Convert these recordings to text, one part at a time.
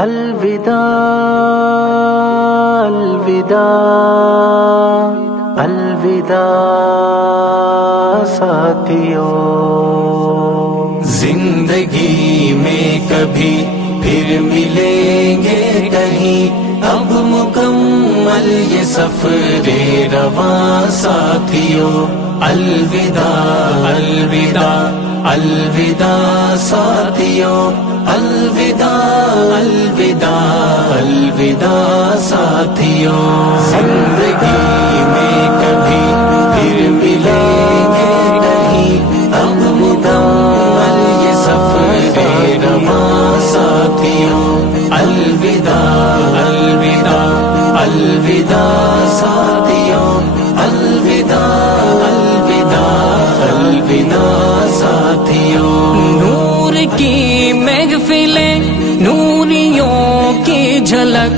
الوداع الوداع الوداع ساتھیوں، زندگی میں کبھی پھر ملیں گے کہیں، اب مکمل یہ سفر رواں ساتھیوں، الوداع الوداع الوداع ساتھیوں، الوداع الوداع الوداع ساتھیوں، زندگی میں کبھی پھر ملیں گے نہیں، اب مکمل یہ سفر رواں ساتھیوں، الوداع الوداع الوداع ساتھیوں، الوداع الوداع الوداع ساتھیوں، نور کی محفلیں، نوریوں کی جھلک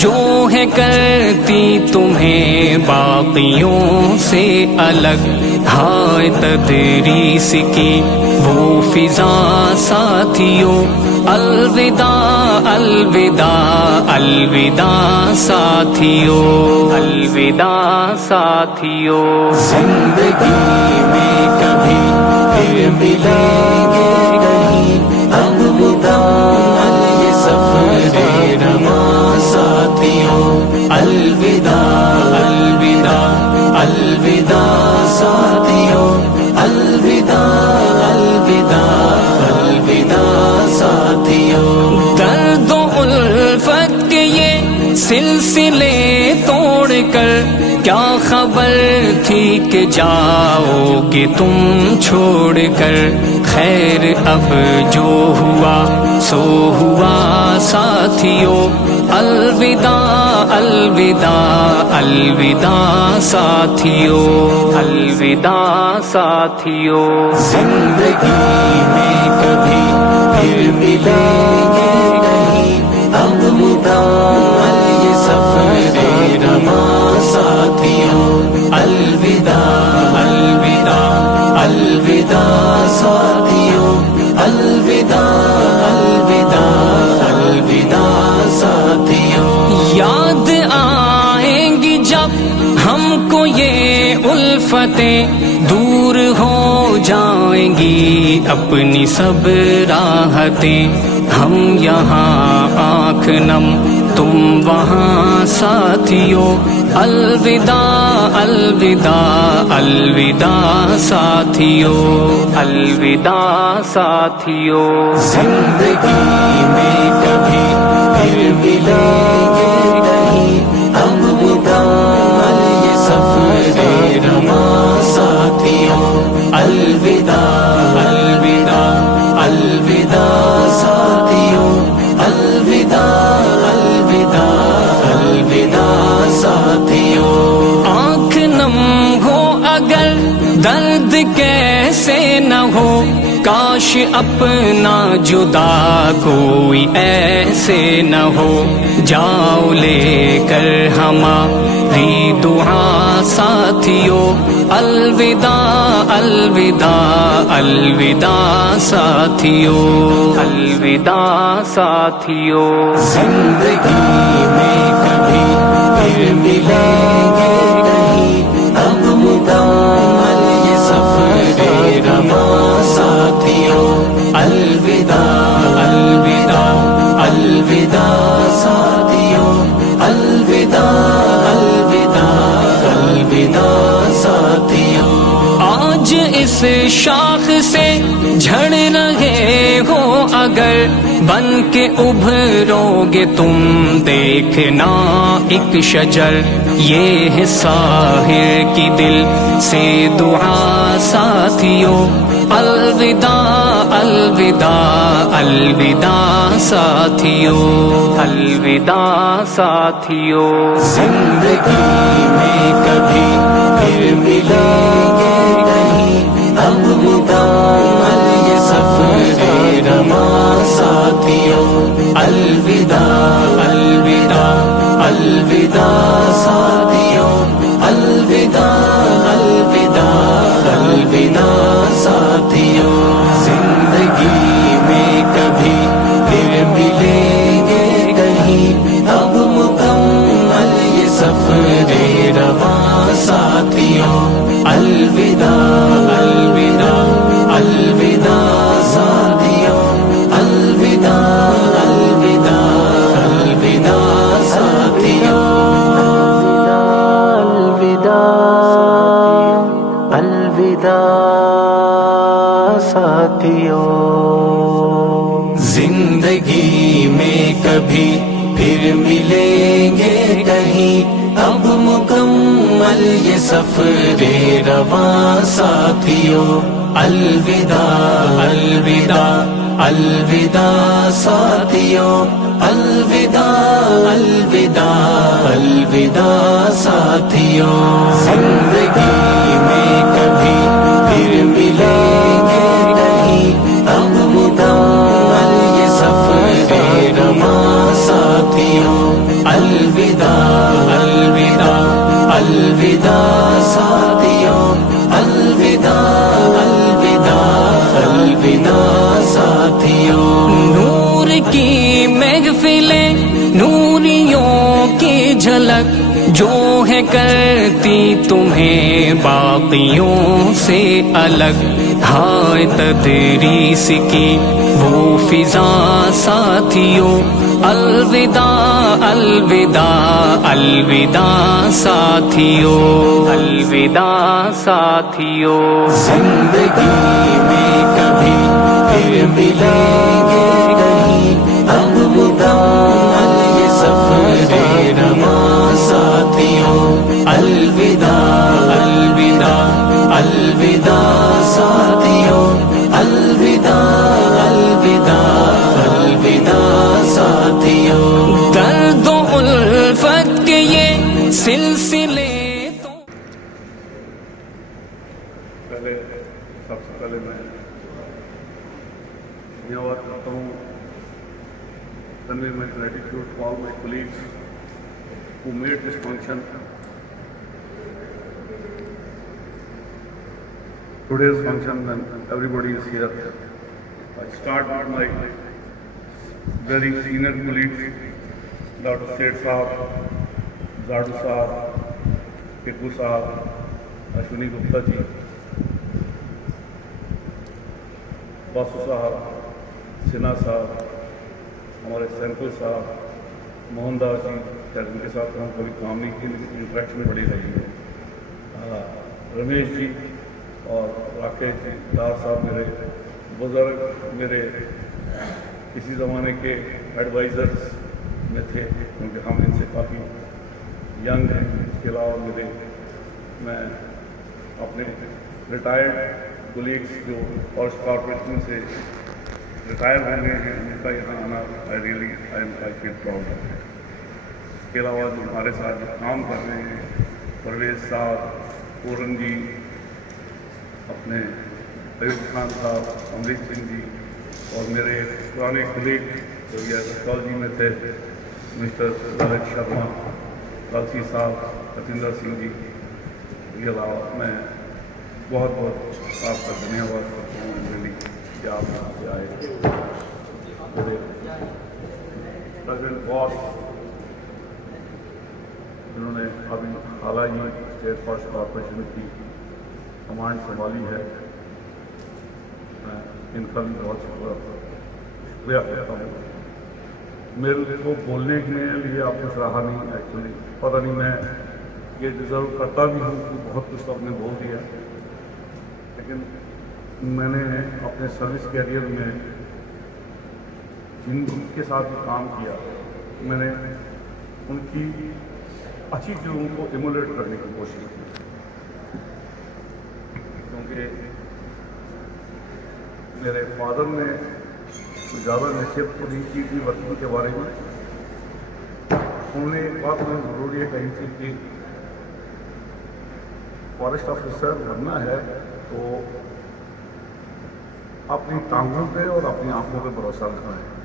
جو ہے کرتی تمہیں باقیوں سے الگ، ہائے تدریس کی وہ فضا ساتھیوں، الوداع الوداع الوداع ساتھیوں، الوداع ساتھیوں، زندگی میں کبھی پھر ملیں گے نہیں، اب مکمل یہ سفر رواں ساتھیوں، الوداع الوداع الوداع ساتھیوں، الوداع الوداع الوداع ساتھیوں، درد و الفت کے یہ سلسلے توڑ کر کیا خبر تھی کہ جاؤ گے تم چھوڑ کر، خیر اب جو ہوا سو ہوا ساتھیوں، الوداع الوداع الوداع ساتھیوں، الوداع ساتھیوں، زندگی میں کبھی پھر ملیں گے نہیں، اب مکمل یہ سفر رواں ساتھیوں، الوداع الوداع الوداع ساتھیوں، الوداع الوداع الوداع ساتھیوں، یاد آئیں گی جب ہم کو یہ الفتیں، دور ہو جائیں گی اپنی سب راحتیں، ہم یہاں آنکھ نم تم وہاں ساتھیوں، الوداع الوداع الوداع ساتھیوں، الوداع ساتھیوں، زندگی میں کبھی پھر ملیں گے نہیں، اب مکمل یہ سفر رواں ساتھیوں، الوداع الوداع الوداع ساتھیوں، الوداع الوداع الوداع ساتھیوں، آنکھ نم ہو اگر درد کیسے نہ ہو، کاش اپنا جدا کوئی ایسے نہ ہو، جاؤ لے کر ہماری دعا ساتھیوں، الوداع الوداع الوداع ساتھیوں، الوداع ساتھیوں، زندگی میں کبھی پھر ملیں گے نہیں، اب مکمل یہ سفر رواں ساتھیوں، الوداع الوداع الوداع ساتھیوں، الوداع الوداع الوداع ساتھیوں، آج اس شاخ سے جھڑ رہے ہو اگر، بن کے ابھرو گے تم دیکھنا ایک شجر، یہ ہے ساحر کی دل سے دعا ساتھیوں، الوداع الوداع الوداع ساتھیوں، الوداع ساتھیوں، زندگی میں کبھی پھر ملیں گے نہیں، اب مکمل یہ سفر رواں ساتھیوں، الوداع الوداع الوداع ساتھیوں، الوداع الوداع الوداع ساتھیوں، زندگی میں کبھی پھر ملیں گے سفر رواں ساتھیوں الوداع الوداع الوداع ساتھیوں الوداع الوداع الوداع ساتھیوں الوداع الوداع ساتھیوں زندگی میں کبھی پھر ملیں گے کہیں اب مکمل یہ سفر رواں ساتھیوں الوداع الوداع الوداع ساتھیوں الوداع الوداع الوداع ساتھیوں زندگی میں کبھی پھر ملیں گے کہیں اب مکمل یہ سفر رواں ساتھیوں الوداع الوداع الوداع ساتھیوں الوداع الوداع الوداع ساتھیوں نور کی محفلیں نوریوں کی جھلک جو ہے کرتی تمہیں باقیوں سے الگ، ہائے تدریس کی وہ فضا ساتھیوں الوداع الوداع الوداع ساتھیوں الوداع ساتھیوں زندگی میں کبھی پھر ملیں گے کہیں اب مکمل یہ سفر رواں ساتھیوں الوداع الوداع الوداع ساتھیوں الوداع الوداع الوداع ساتھیوں درد و الفت کے یہ سلسلے تو سب سے پہلے میں دھنیہ کرتا ہوں convey my gratitude to all my colleagues who made this function. Today's function when everybody is here. I start with my very senior colleagues, Dr. Seth Saab, Zadu Saab, Kiku Saab, Ashwini Gupta ji, Basu Saab, Sinha Saab, ہمارے cynical صاحب موہن داس جی، جن کے ساتھ ہم کبھی کام نہیں کی لیکن انٹریکشن بڑی رہی ہے، رمیش جی اور راکیش جی، دار صاحب میرے بزرگ، میرے کسی زمانے کے ایڈوائزرز میں تھے کیونکہ ہم ان سے کافی ینگ ہیں. اس کے علاوہ میں اپنے ریٹائرڈ کولیگس جو فارسٹ کارپوریشن سے ریٹائر ہو گئے ہیں ان کا یہاں آنا آئی فیل پراؤڈ ہے. اس کے علاوہ جو ہمارے ساتھ جو کام کر رہے ہیں پرویز صاحب، پورن جی، اپنے ایوب خان صاحب، امرت سنگھ جی اور میرے پرانے کولیگ جو ایسٹرالوجی میں تھے مسٹر للت شرما، کلسی صاحب، ستیندر سنگھ جی. اس کے علاوہ میں بہت بہت آپ کا دھنیہ واد کرتا ہوں میری کہ آپ یہاں سے آئے. میرے پریزیڈنٹ باس جنہوں نے ابھی حال ہی اسٹیٹ فارسٹ کارپوریشن کی کمانڈ سنبھالی ہے، میں ان کا بھی بہت شکریہ کرتا ہوں. میرے کو بولنے کے لیے آپ نے سراہا نہیں، ایکچولی پتہ نہیں میں یہ ڈیزرو کرتا بھی ہوں کہ بہت کچھ آپ نے بول دیا، لیکن میں نے اپنے سروس کیریئر میں جن کے ساتھ بھی کام کیا میں نے ان کی اچھی چیزوں کو ایمولیٹ کرنے کی کوشش کی، کیونکہ میرے فادر نے زیادہ نصیحت تو نہیں کی تھی ورکنگ کے بارے میں. انہوں نے ایک بات میں ضرور یہ کہی تھی کہ فارسٹ آفیسر بننا ہے تو اپنی ٹانگوں پہ اور اپنی آنکھوں پہ بھروسہ رکھنا ہے.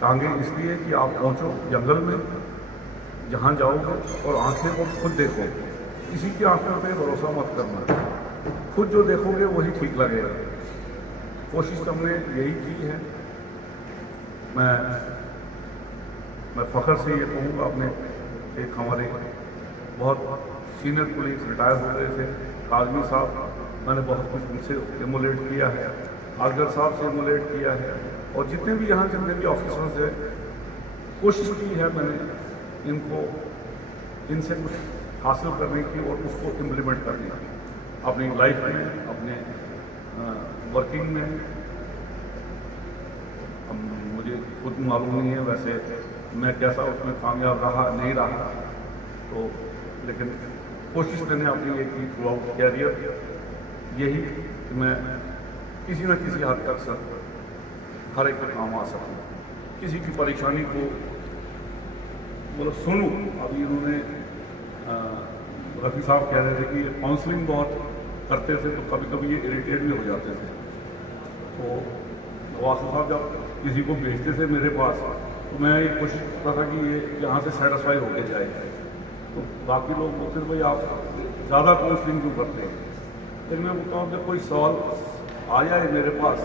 ٹانگیں اس لیے کہ آپ پہنچو جنگل میں، جہاں جاؤ گے اور آنکھیں کو خود دیکھو گے، کسی کی آنکھوں پہ بھروسہ مت کرنا، خود جو دیکھو گے وہی ٹھیک لگے گا. کوشش ہم نے یہی کی ہے. میں فخر سے یہ کہوں گا اپنے ایک ہمارے بہت سینئر پولیس ریٹائر ہو گئے تھے کاظمی صاحب، میں نے بہت کچھ ان سے ایمولیٹ کیا ہے، اصغر صاحب سے ایمولیٹ کیا ہے، اور جتنے بھی یہاں جتنے بھی آفیسرز ہیں کوشش کی ہے میں نے ان سے کچھ حاصل کرنے کی اور اس کو امپلیمنٹ کرنے کی اپنی لائف میں، اپنے ورکنگ میں. مجھے خود معلوم نہیں ہے ویسے میں کیسا اس میں کامیاب رہا نہیں رہا، تو لیکن کوشش میں نے اپنی یہ کی تھرو آؤٹ کیریئر یہی کہ میں کسی نہ کسی حد تک ہر ایک کے کام آ سکوں، کسی کی پریشانی کو سنوں. ابھی انہوں نے رفیع صاحب کہہ رہے تھے کہ کاؤنسلنگ بہت کرتے تھے تو کبھی کبھی یہ اریٹیٹ بھی ہو جاتے تھے. تو نواز صاحب جب کسی کو بھیجتے تھے میرے پاس تو میں یہ کوشش کرتا تھا کہ یہ یہاں سے سیٹسفائی ہو کے جائے. تو باقی لوگ بولتے تھے بھائی آپ زیادہ کاؤنسلنگ کیوں کرتے ہیں، لیکن میں بولتا ہوں کہ کوئی سوال آ جائے میرے پاس،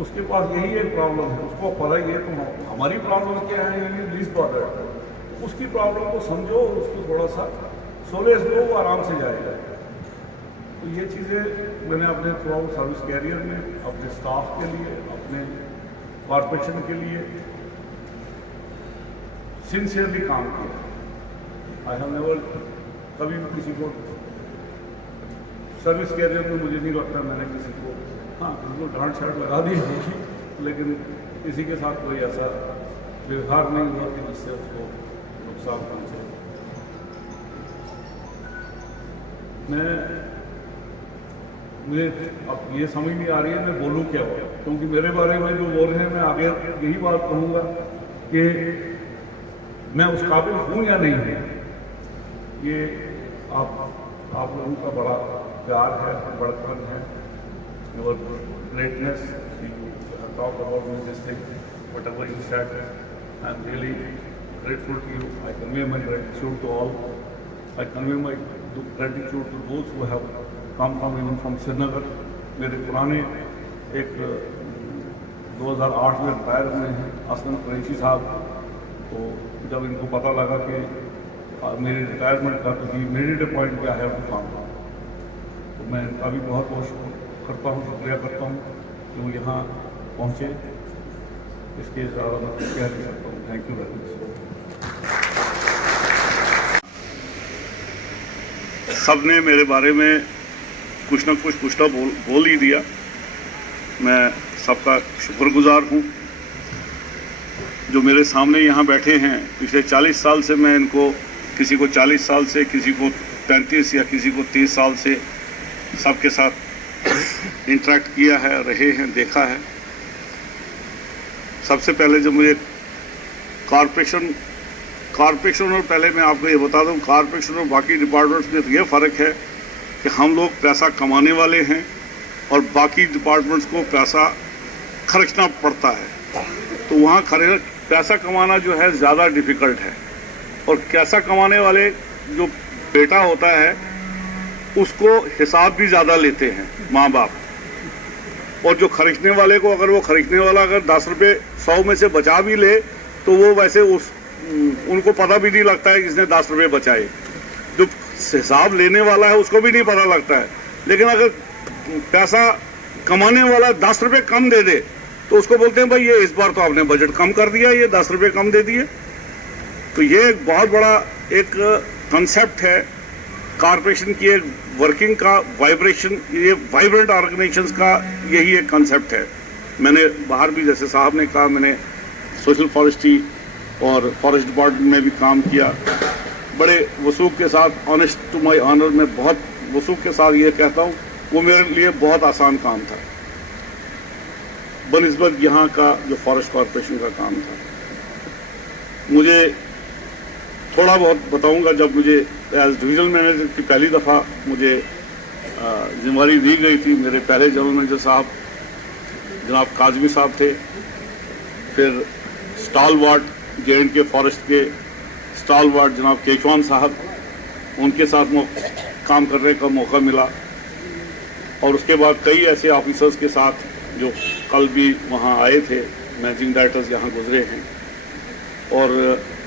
اس کے پاس یہی ایک پرابلم ہے، اس کو پتہ ہی ہے تو ہماری پرابلم کیا ہے، یہ لیسٹ بارڈر، اس کی پرابلم کو سمجھو، اس کو تھوڑا سا سولیس دو، وہ آرام سے جائے گا. تو یہ چیزیں میں نے اپنے تھرو آؤٹ سروس کیریئر میں اپنے اسٹاف کے لیے، اپنے کارپوریشن کے لیے سنسیئرلی کام کیا. آئی ہیو نیور کبھی بھی کسی کو سروس کیریئر میں مجھے نہیں لگتا میں نے کسی کو ڈانٹ شاٹ لگا دی ہوگی، لیکن کسی کے ساتھ کوئی ایسا ویوہار نہیں ہوا کہ جس سے اس کو نقصان پہنچے. مجھے اب یہ سمجھ نہیں آ رہی ہے میں بولوں کیا ہوا، کیونکہ میرے بارے میں جو بول رہے ہیں میں آگے یہی بات کہوں گا کہ میں اس قابل ہوں یا نہیں ہوں. یہ آپ لوگوں کا بڑا پیار ہے، بڑکپن ہے، your greatness, you have talked about me this thing, whatever you said, I am really grateful to you. I convey my gratitude to all. I convey my gratitude to those who have come from even from Srinagar. میرے پرانے ایک 2008 میں retire ہوئے ہیں اسلم قریشی صاحب، تو جب ان کو پتہ لگا کہ میری ریٹائرمنٹ کا تو امیڈیٹ پوائنٹ کیا ہے وہ کام، تو میں ان کا بھی بہت بہت کرتا ہوں، شکریہ کرتا ہوں کہ وہ یہاں پہنچے. اس کے زیادہ میں کہہ نہیں سکتا ہوں. Thank you very much. سب نے میرے بارے میں کچھ نہ بول ہی دیا. میں سب کا شکر گزار ہوں جو میرے سامنے یہاں بیٹھے ہیں. پچھلے 40 سال سے میں ان کو، کسی کو 40 سال سے، کسی کو 35 یا کسی کو 30 سال سے سب کے ساتھ انٹریکٹ کیا ہے، رہے ہیں، دیکھا ہے. سب سے پہلے جب مجھے کارپوریشن اور پہلے میں آپ کو یہ بتا دوں کارپوریشن اور باقی ڈپارٹمنٹس میں یہ فرق ہے کہ ہم لوگ پیسہ کمانے والے ہیں اور باقی ڈپارٹمنٹس کو پیسہ خرچنا پڑتا ہے. تو وہاں پیسہ کمانا جو ہے زیادہ ڈیفیکلٹ ہے، اور پیسہ کمانے والے جو بیٹا ہوتا ہے اس کو حساب بھی زیادہ لیتے ہیں ماں باپ، اور جو خرچنے والے کو اگر وہ خرچنے والا اگر 10 روپے 100 میں سے بچا بھی لے تو وہ ویسے ان کو پتہ بھی نہیں لگتا ہے جس نے 10 روپے بچائے. جو حساب لینے والا ہے اس کو بھی نہیں پتہ لگتا ہے. لیکن اگر پیسہ کمانے والا 10 روپے کم دے دے تو اس کو بولتے ہیں بھائی یہ اس بار تو آپ نے بجٹ کم کر دیا، یہ 10 روپے کم دے دیے. تو یہ ایک بہت بڑا ایک کنسیپٹ ہے کارپوریشن کی، ایک ورکنگ کا وائبریشن، یہ وائبرنٹ آرگنائزیشنز کا یہی ایک کنسیپٹ ہے. میں نے باہر بھی جیسے صاحب نے کہا میں نے سوشل فارسٹری اور فارسٹ ڈپارٹمنٹ میں بھی کام کیا. بڑے وثوق کے ساتھ، آنیسٹ ٹو مائی آنر، میں بہت وثوق کے ساتھ یہ کہتا ہوں وہ میرے لیے بہت آسان کام تھا بنسبت یہاں کا جو فارسٹ کارپوریشن کا کام تھا. مجھے تھوڑا بہت بتاؤں گا، جب مجھے ایز ڈویژنل مینیجر کی پہلی دفعہ مجھے ذمہ داری دی گئی تھی، میرے پہلے جنرل مینیجر صاحب جناب کاظمی صاحب تھے، پھر اسٹال وارڈ JNK کے فارسٹ کے اسٹال وارڈ جناب کیشوان صاحب، ان کے ساتھ کام کرنے کا موقع ملا. اور اس کے بعد کئی ایسے آفیسرز کے ساتھ جو کل بھی وہاں آئے تھے، مینیجنگ ڈائریکٹرز یہاں گزرے ہیں. اور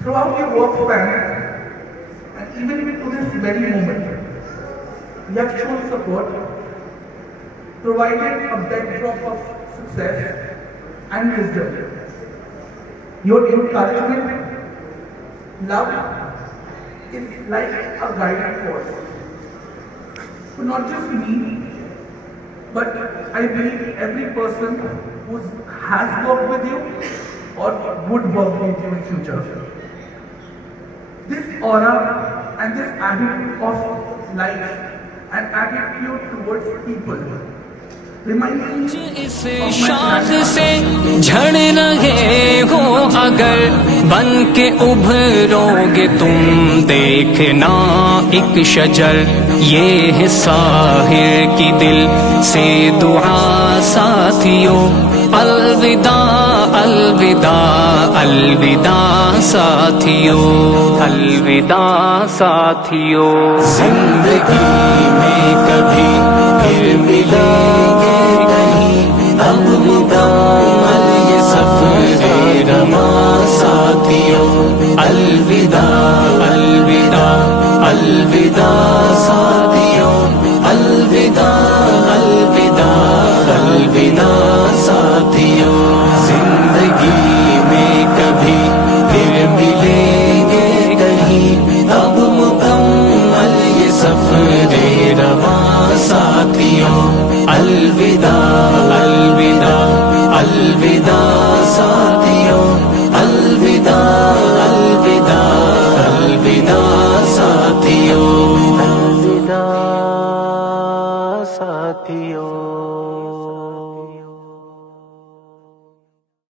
Throughout your work span, and even to this very moment, you have shown support, provided a backdrop of success and wisdom. Your encouragement, love is like a guiding force. So not just me, but I believe every person who has worked with you or would work with you in future. This aura and this attitude of life and attitude towards people reminds me اس شاخ سے جھڑ رہے ہو اگر بن کے ابھرو گے تم دیکھنا ایک شجر یہ ہے ساحر کی دل سے دعا ساتھیوں الوداع الوداع الوداع ساتھیوں الوداع ساتھیوں زندگی میں کبھی پھر ملیں گے نہیں اب مکمل یہ سفر رواں ساتھیوں الوداع الوداع الوداع ساتھیوں الوداع الوداع الوداع ساتھیوں زندگی میں کبھی پھر ملیں گے کہیں اب مکمل یہ سفر رواں ساتھیوں الوداع الوداع الوداع ساتھیوں الوداع الوداع الوداع ساتھیوں الوداع ساتھیوں.